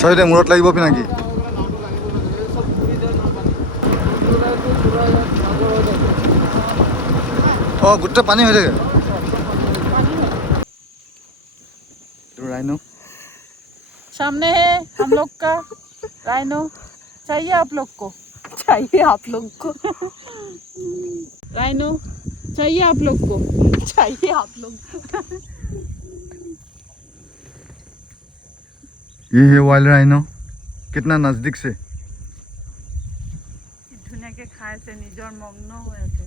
চাৰিটা মূৰত লাগিব পিনাকি গোটেই পানী হৈ থাকে राइनो सामने है हम लोग का राइनो चाहिए आप लोग को राइनो चाहिए आप लोग को ये है वाइल्ड राइनो कितना नजदीक से धुने के खाए से निजर मग्न हुए थे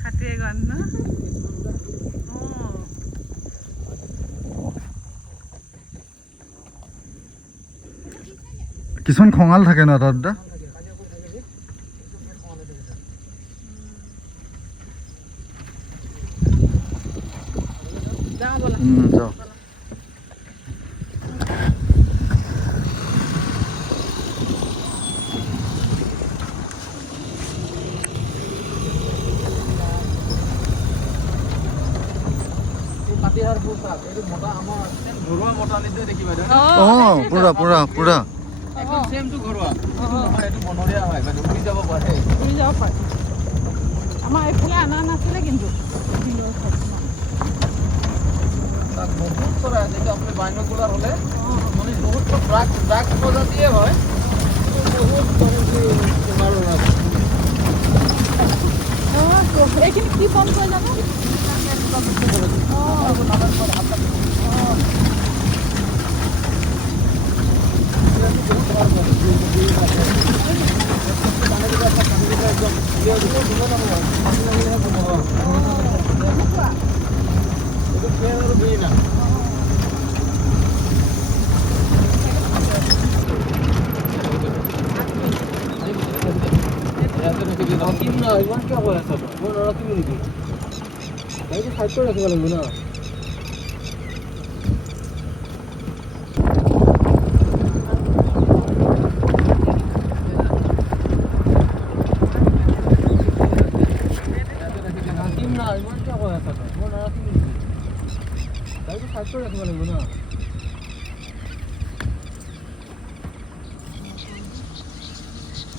खाते गन ना কিছুমান খঙাল থাকে ন তাত দা जा बोला যাও পুৰা পুৰা পুৰা सेम टू घरवा एटु बनरिया হয় মানে উৰি যাব পাৰে আমাৰ এইফালে আনা নাছিলে কিন্তু তাক বহুত কৰা যেটা আপনি বাইনোকুলাৰ হলে মানে বহুত ড্ৰাগ প্ৰজাতিয়ে হয় বহুত বেমাৰ হয় এইখিনি কি ফোন কৰি জানো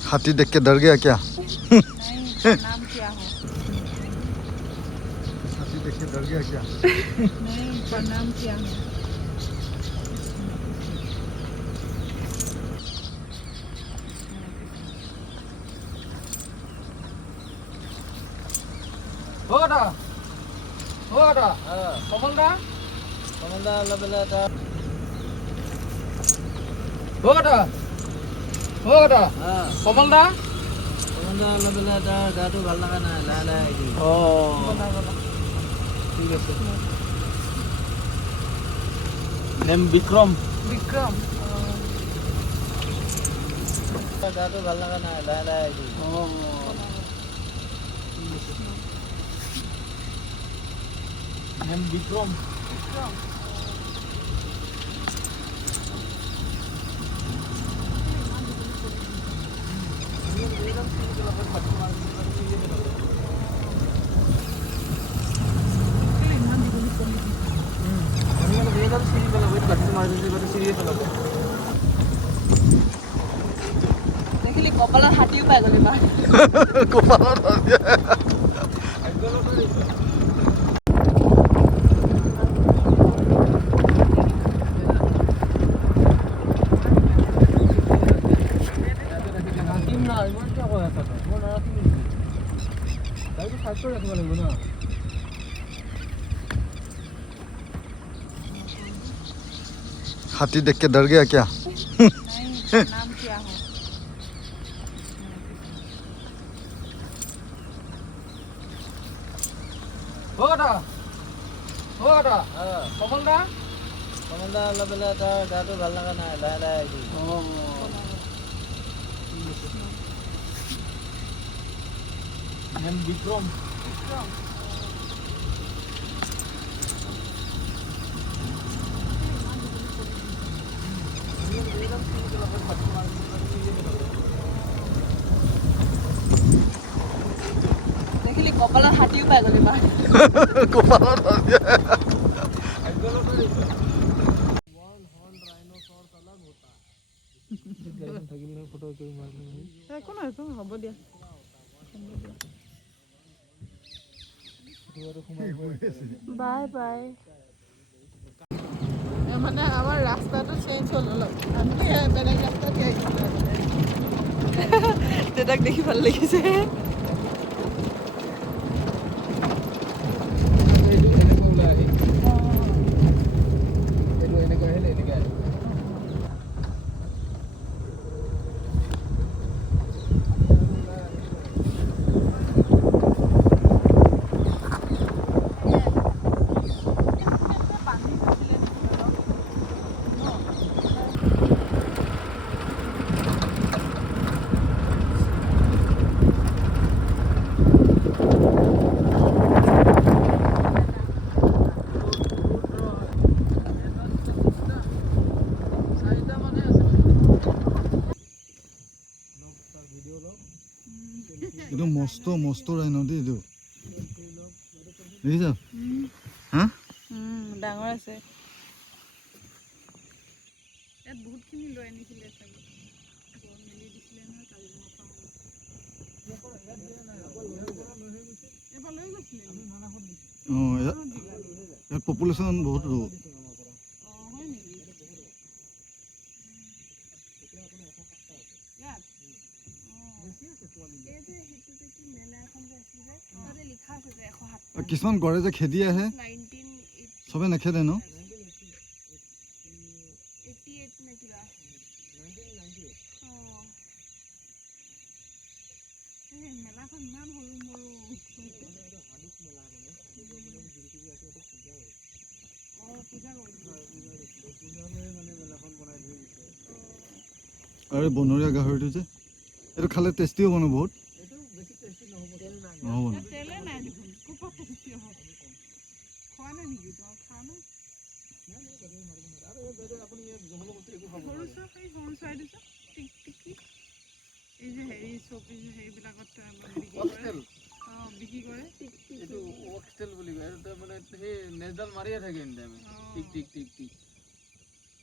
हाथी देख के डर गया क्या नाम क्या है हाथी देख के डर गया क्या नहीं प्रणाम क्या है होगा कमलदा अलग अलग होगा कमलदा अलग अलग गाটো ভাল লাগা নাই লাহে লাহে ঠিক আছে নেম বিক্রম গাটো ভাল লাগা নাই লাহে লাহে नेम विक्रम देखिली कपाলৰ হাতীও পাই গ'লে বা কপালত हाथी देख के डर गया क्या नहीं नाम क्या है होगा कमलदा अलग अलग गाটো ভাল লাগা নাই লাহে লাহে नेम विक्रम देखिली কপালত হাতীও পাই গ'ল এবাৰ কপালত আছে। একো নহয় হ'ব দিয়া বাই বাই মানে আমাৰ ৰাস্তাটো চেঞ্জ হ'ল অলপ আমি বেলেগ ৰাস্তা দি আহিছিলোঁ দেউতাক দেখি ভাল লাগিছে এইটো মস্ত ৰাইন দেই এইটো দেখিছ হা ডাঙৰ আছে ইয়াত বহুতখিনি লৈ আনিছিলে চাগে মেলি দিছিলে নহয় এবাৰ লৈ গৈছিলে অঁ ইয়াত পপুলেশ্যন বহুত ৰ'ব হয় নেকি ইয়াত কিছুমান গড়ে যে খেদি আহে চবে নেখেদে ন মেলাখন ইমান সৰু মৰু আৰু বনৰীয়া গাহৰিটো যে এইটো খালে টেষ্টি হ'ব ন বহুত নহ'ব ন তেলে নাই দেখোন ক'ৰ পৰা টেষ্টি হ'ব খোৱা নাই নেকি তই খোৱা নাই সৰু চৰাই দিছ টিক টিকি এই যে হেৰি চবি হেৰিবিলাকত বিক্ৰী কৰে এইটো অক্সটেল বুলি কয় এইটো মানে সেই নেজডাল মাৰিয়ে থাকে এনি টাইম টিক টিক টিক টিক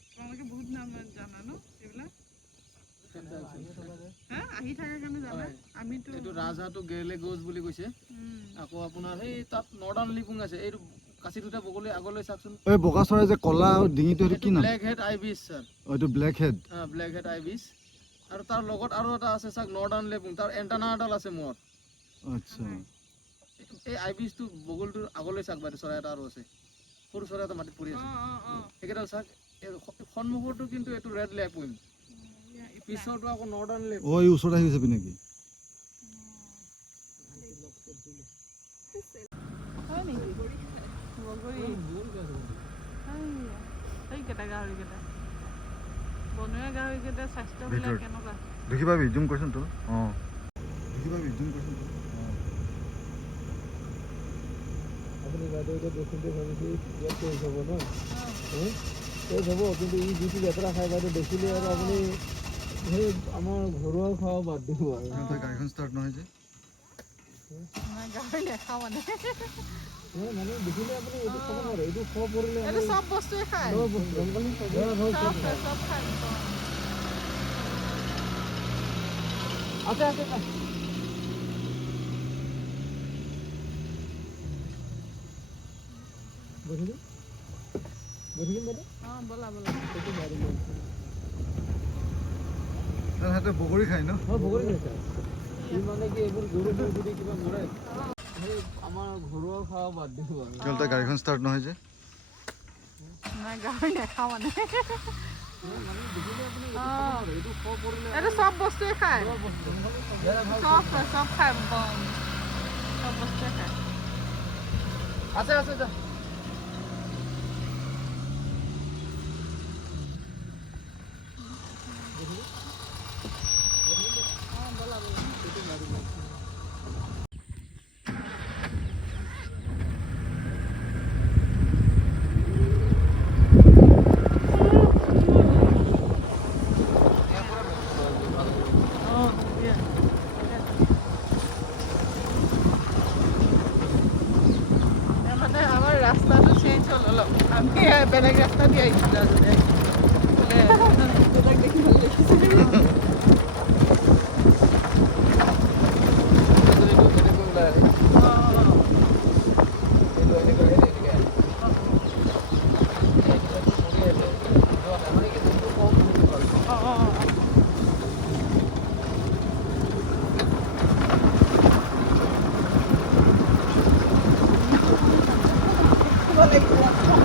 তোমালোকে বহুত নাম জানা ন এইবিলাক আহি থাকে কাৰণে জানা আমিতো এইটো ৰাজহাঁহটো গেলে গছ বুলি কৈছে আকৌ আপোনাৰ সেই তাত নৰ্দাৰ্ণ লিপুং আছে এইটো কাচি দুটা বগলী আগলৈ চাওকচোন এই বগা চৰাই যে কলা ডিঙিটো এইটো কি নাম ব্লেক হেড আইবিছ স্যাৰ এইটো black head black head ibis আৰু তাৰ লগত আৰু এটা আছে চাওক নৰ্দাৰ্ণ লিপুং তাৰ এণ্টানা এডাল আছে মূৰত আচ্ছা এই আইবিছটো বগলটোৰ আগলৈ চাওক বাইদেউ চৰাই এটা আৰু আছে সৰু চৰাই এটা মাটিত পৰি আছে সেইকেইডাল চাওক সন্মুখৰটো কিন্তু এইটো ৰেড লেপুং পিছৰটো আকৌ নৰ্দাৰ্ণ লেপুং এই ওচৰত আহি যাবি নেকি হয় নেকি বগৰী সেইকেইটা গাহৰিকেইটা বনৰীয়া গাহৰিকেইটা স্বাস্থ্যবিলাক কেনেকুৱা দেখি পাবি জুম কৰচোন তো অঁ দেখি পাবি জুম কৰচোন তো আপুনি বাইদেউ এতিয়া দেখোঁতে ভাবিছে ইয়াত তেজ হ'ব ন তেজ হ'ব কিন্তু ই যিটো লেতেৰা খাই বাইদেউ দেখিলে আৰু আপুনি সেই আমাৰ ঘৰুৱা খোৱা বাদ দিব আৰু গাড়ীখন ষ্টাৰ্ট নহয় যে গাহৰি নেখাওঁ মানে মানে দেখিলে আপুনি এইটো খাব নোৱাৰে এইটো খাব পৰিলে এইটো চব বস্তুৱে খায় চব খায় আছে আছে বহিলে বাইদেউ ব'লা সিহঁতে বগৰী খায় ন বগৰী খাইছে ই মানে কি এইবোৰ গৰু যদি কিবা মৰে সেই আমাৰ ঘৰুৱা খোৱা বাদ দিব আৰু তাৰ গাড়ীখন ষ্টাৰ্ট নহয় যে গাহৰি নেখাওঁ মানে এইটো খাব পৰিলে এইটো চব বস্তুৱে খায় চব খায় চব বস্তুৱে খায় আছে আছে যা ৰাস্তাটো চেঞ্জ হ'ল অলপ আমি বেলেগ ৰাস্তা দি আহিছিলোঁ আগতে দেউতাক দেখি ভাল লাগিছে ভাল লাগিছে